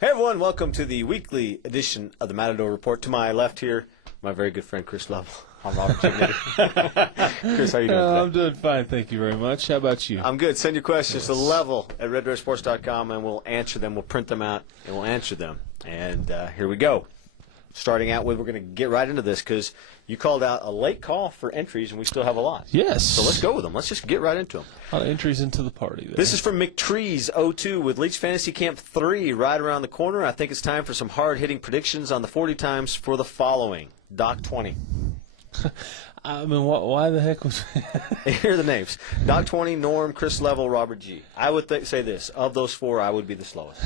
Hey everyone, welcome to the weekly edition of the Matador Report. To my left here, my very good friend Chris Love. I'm Robert Chignity. Chris, how you doing today? I'm doing fine, thank you very much. How about you? I'm good. Send your questions to level at redbearsports.com and we'll answer them. We'll print them out and we'll answer them. And here we go. Starting out with, we're going to get right into this because you called out a late call for entries and we still have a lot. Yes. So let's go with them. Let's just get right into them. A lot of entries into the party there. This is from McTrees02 with Leach Fantasy Camp 3 right around the corner. I think it's time for some hard-hitting predictions on the 40 times for the following. Doc 20. I mean, why the heck was... Here are the names. Doc 20, Norm, Chris Level, Robert G. I would say this. Of those four, I would be the slowest.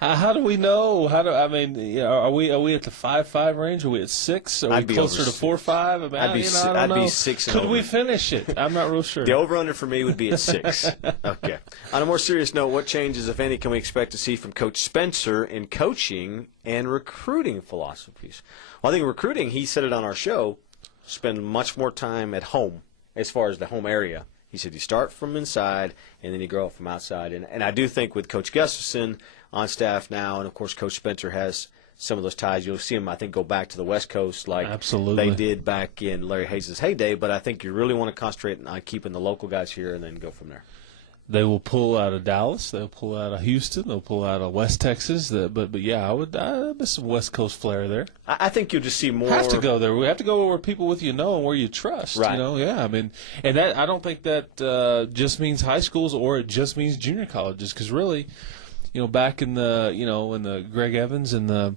How do we know? Are we at the 5-5 range? Are we at 6? Are we closer to 4-5? I mean, I'd be 6 and Could over. we finish it? I'm not real sure. The over-under for me would be at 6. Okay. On a more serious note, what changes, if any, can we expect to see from Coach Spencer in coaching and recruiting philosophies? Well, I think recruiting, he said it on our show, spend much more time at home as far as the home area. He said you start from inside and then you grow up from outside. And I do think with Coach Gustafson on staff now, and of course Coach Spencer has some of those ties. You'll see him, I think, go back to the West Coast like Absolutely. they did back in Larry Hayes' heyday. But I think you really want to concentrate on keeping the local guys here and then go from there. They will pull out of Dallas. They'll pull out of Houston. They'll pull out of West Texas. But yeah, I miss some West Coast flair there. I think you'll just see more. Have to go there. We have to go where people with you know and where you trust. Right. You know, yeah. I mean, and that I don't think that just means high schools or it just means junior colleges. Because really, you know, back in the Greg Evans and the.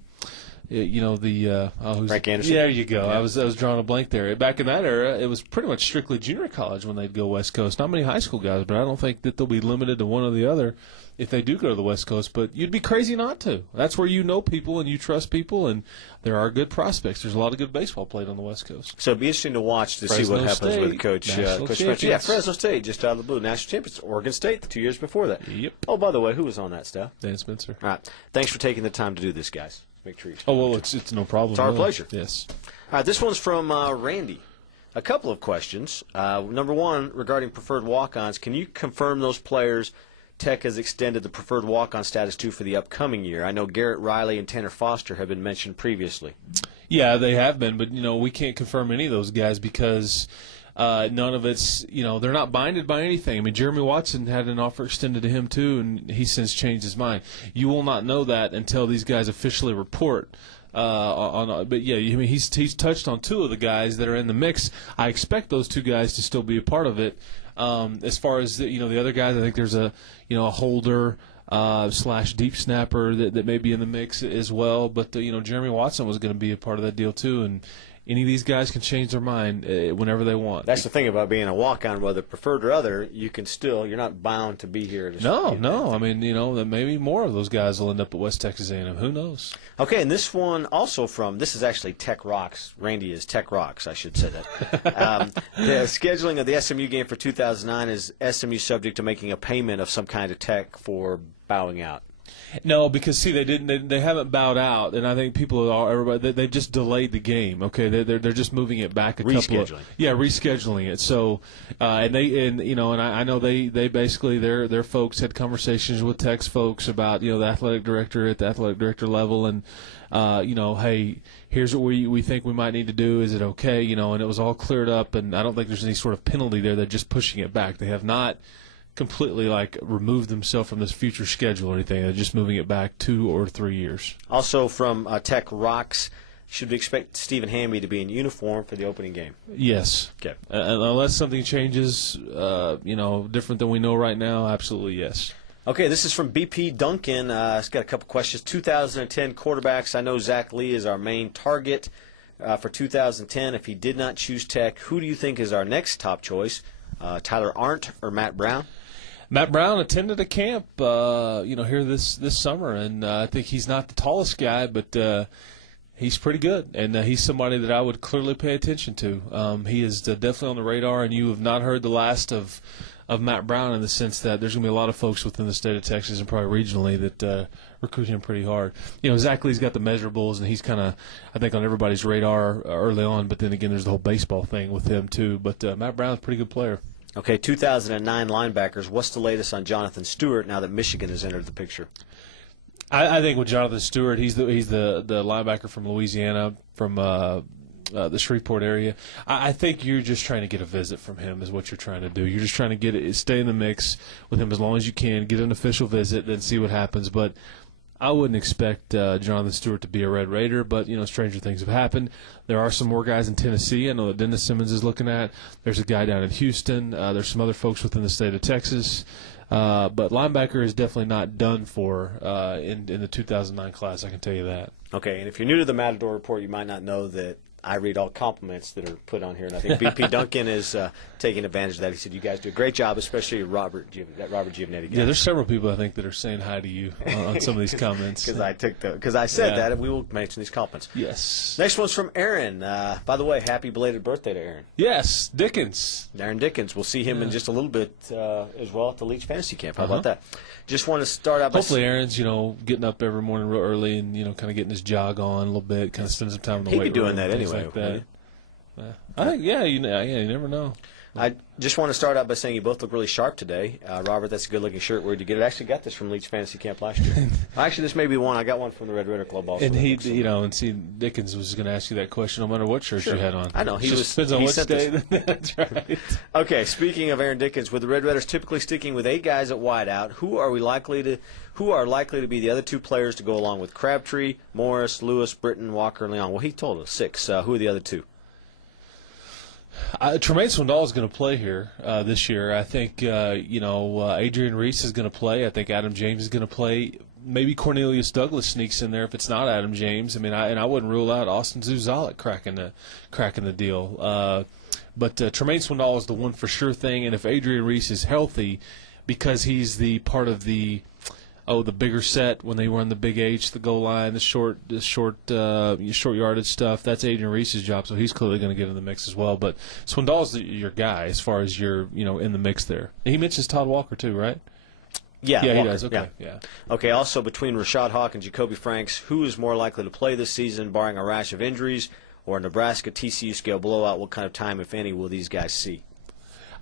Frank Anderson. Yeah, there you go. Yeah. I was drawing a blank there. Back in that era, it was pretty much strictly junior college when they'd go West Coast. Not many high school guys, but I don't think that they'll be limited to one or the other if they do go to the West Coast. But you'd be crazy not to. That's where you know people and you trust people, and there are good prospects. There's a lot of good baseball played on the West Coast. So it'd be interesting to watch to see what happens State, with Coach Spencer. Yeah, Fresno State, just out of the blue. National champions. Oregon State, the 2 years before that. Yep. Oh, by the way, who was on that staff? Dan Spencer. All right. Thanks for taking the time to do this, guys. McTrees. Oh, well, it's no problem. It's our really. pleasure. Yes. All right, this one's from Randy. A couple of questions. Number one, regarding preferred walk-ons, can you confirm those players Tech has extended the preferred walk-on status to for the upcoming year? I know Garrett Riley and Tanner Foster have been mentioned previously. Yeah, they have been, but, we can't confirm any of those guys because none of it's, they're not binded by anything. I mean, Jeremy Watson had an offer extended to him, too, and he's since changed his mind. You will not know that until these guys officially report. But yeah, I mean, he's touched on two of the guys that are in the mix. I expect those two guys to still be a part of it. As far as the other guys, I think there's a holder / deep snapper that may be in the mix as well. But Jeremy Watson was going to be a part of that deal too, and any of these guys can change their mind whenever they want. That's the thing about being a walk-on, whether preferred or other. You're not bound to be here. No. I mean, that maybe more of those guys will end up at West Texas A&M. Who knows? Okay, and this one also this is actually Tech Rocks. Randy is Tech Rocks, I should say that. The scheduling of the SMU game for 2009 is SMU subject to making a payment of some kind to Tech for bowing out. No, because they haven't bowed out, and I think they've just delayed the game. Okay, they're just moving it back rescheduling it. So, I know they basically their folks had conversations with Tech's folks about the athletic director at the athletic director level, and hey, here's what we think we might need to do. Is it okay? And it was all cleared up, and I don't think there's any sort of penalty there. They're just pushing it back. They have not completely removed themselves from this future schedule or anything. They're just moving it back 2 or 3 years. Also from Tech Rocks, should we expect Stephen Hamby to be in uniform for the opening game? Yes. Okay. Unless something changes, different than we know right now, absolutely yes. Okay, this is from BP Duncan. It's got a couple questions. 2010 quarterbacks. I know Zach Lee is our main target for 2010. If he did not choose Tech, who do you think is our next top choice? Tyler Arndt or Matt Brown? Matt Brown attended a camp, here this summer, and I think he's not the tallest guy, but he's pretty good, and he's somebody that I would clearly pay attention to. He is definitely on the radar, and you have not heard the last of Matt Brown in the sense that there's going to be a lot of folks within the state of Texas and probably regionally that recruit him pretty hard. Zach Lee's got the measurables, and he's kind of, I think, on everybody's radar early on, but then again, there's the whole baseball thing with him too. But Matt Brown's a pretty good player. Okay, 2009 linebackers. What's the latest on Jonathan Stewart now that Michigan has entered the picture? I think with Jonathan Stewart, he's the linebacker from Louisiana, from the Shreveport area. I think you're just trying to get a visit from him is what you're trying to do. You're just trying to stay in the mix with him as long as you can, get an official visit, then see what happens. But I wouldn't expect Jonathan Stewart to be a Red Raider, but, stranger things have happened. There are some more guys in Tennessee I know that Dennis Simmons is looking at. There's a guy down in Houston. There's some other folks within the state of Texas. But linebacker is definitely not done for in the 2009 class, I can tell you that. Okay, and if you're new to the Matador Report, you might not know that I read all compliments that are put on here, and I think BP Duncan is taking advantage of that. He said, you guys do a great job, especially Robert Giovannetti. Yeah, there's several people, I think, that are saying hi to you on some of these comments. Because I said that, and we will mention these compliments. Yes. Next one's from Aaron. By the way, happy belated birthday to Aaron. Yes, Dickens. Aaron Dickens. We'll see him in just a little bit as well at the Leach Fantasy Camp. How about that? Just want to start out by hopefully Aaron's, getting up every morning real early and, kind of getting his jog on a little bit, kind of spending some time in the weight room. He'd be doing that anyway. Like that. I think, you never know. I just want to start out by saying you both look really sharp today. Robert, that's a good-looking shirt. Where'd you get it? I actually got this from Leach Fantasy Camp last year. Actually, this may be one. I got one from the Red Raider Club also. And Dickens was going to ask you that question no matter what shirt you had on. I know. Depends on which day. That's right. Okay, speaking of Aaron Dickens, with the Red Raiders typically sticking with 8 guys at wideout, who are likely to be the other 2 players to go along with Crabtree, Morris, Lewis, Britton, Walker, and Leon? Well, he told us 6. Who are the other 2? Tremaine Swindoll is going to play here this year. I think Adrian Reese is going to play. I think Adam James is going to play. Maybe Cornelius Douglas sneaks in there if it's not Adam James. I wouldn't rule out Austin Zuzalik cracking the deal. But Tremaine Swindoll is the one for sure thing. And if Adrian Reese is healthy, because he's the part of the bigger set when they run the big H, the goal line, the short yardage stuff. That's Adrian Reese's job, so he's clearly going to get in the mix as well. But Swindoll's your guy as far as you're in the mix there. And he mentions Todd Walker too, right? Yeah, Walker, he does. Okay, yeah. Okay. Also, between Rashad Hawk and Jacoby Franks, who is more likely to play this season, barring a rash of injuries or a Nebraska TCU scale blowout? What kind of time, if any, will these guys see?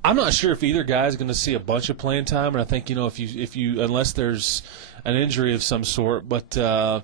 I'm not sure if either guy is going to see a bunch of playing time, and I think if you unless there's an injury of some sort, but as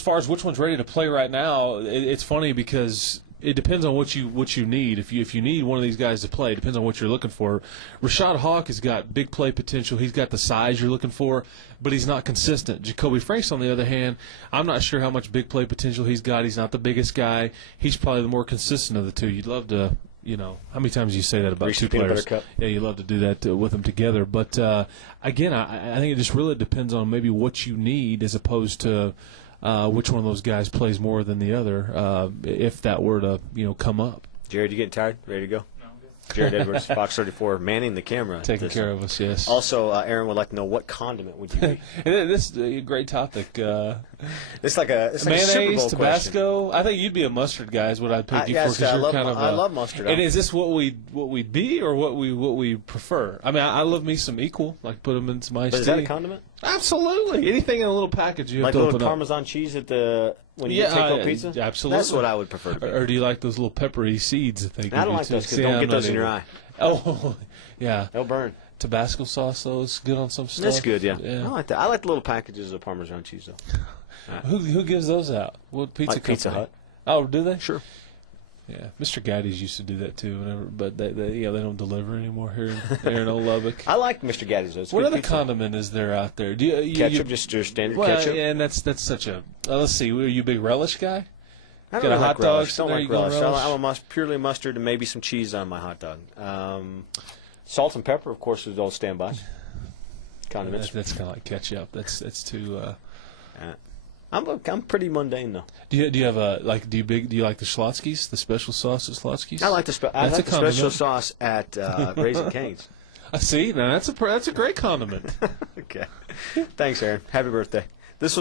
far as which one's ready to play right now, it's funny because it depends on what you need. If you need one of these guys to play, it depends on what you're looking for. Rashad Hawk has got big play potential. He's got the size you're looking for, but he's not consistent. Jacoby Franks, on the other hand, I'm not sure how much big play potential he's got. He's not the biggest guy. He's probably the more consistent of the two. You'd love to. How many times do you say that about Reese's 2 players? Yeah, you love to do that with them together. But, again, I think it just really depends on maybe what you need as opposed to which one of those guys plays more than the other, if that were to, come up. Jared, you getting tired? Ready to go? No, I'm good. Jared Edwards, Fox 34, manning the camera. Taking care of us, yes. Also, Aaron would like to know, what condiment would you be? This is a great topic. It's like a mayonnaise, Super Bowl Tabasco. question. I think you'd be a mustard guy is what I'd pick you for. Yes, I love mustard. And is this what we'd be or what we prefer? I love me some equal, like put them in some iced tea. Is that a condiment? Absolutely. Anything in a little package you have like to open up. Like little Parmesan cheese when you take home pizza? Absolutely. That's what I would prefer to be. Or do you like those little peppery seeds that they give you? I don't like those because don't get those in your eye. Oh, yeah. They'll burn. Tabasco sauce, those good on some stuff. That's good, yeah. I like that. I like the little packages of Parmesan cheese, though. Who gives those out? What pizza company? Pizza Hut. Oh, do they? Sure. Yeah, Mr. Gaddy's used to do that too, but they don't deliver anymore here in Old Lubbock. I like Mr. Gaddy's. Though. What other condiment is there out there? Ketchup, just your standard ketchup. Yeah, and that's such a. Let's see, are you a big relish guy? I don't Got a like hot dog? relish. Don't like relish. I'm a purely mustard and maybe some cheese on my hot dog. Salt and pepper, of course, is all standby. Condiments. That's kind of like ketchup. That's too. I'm pretty mundane though. Do you have a do you like the Schlotzsky's, the special sauce at Schlotzsky's? I like the special sauce at Raising Cane's. See, now that's a great condiment. Okay. Thanks, Aaron. Happy birthday.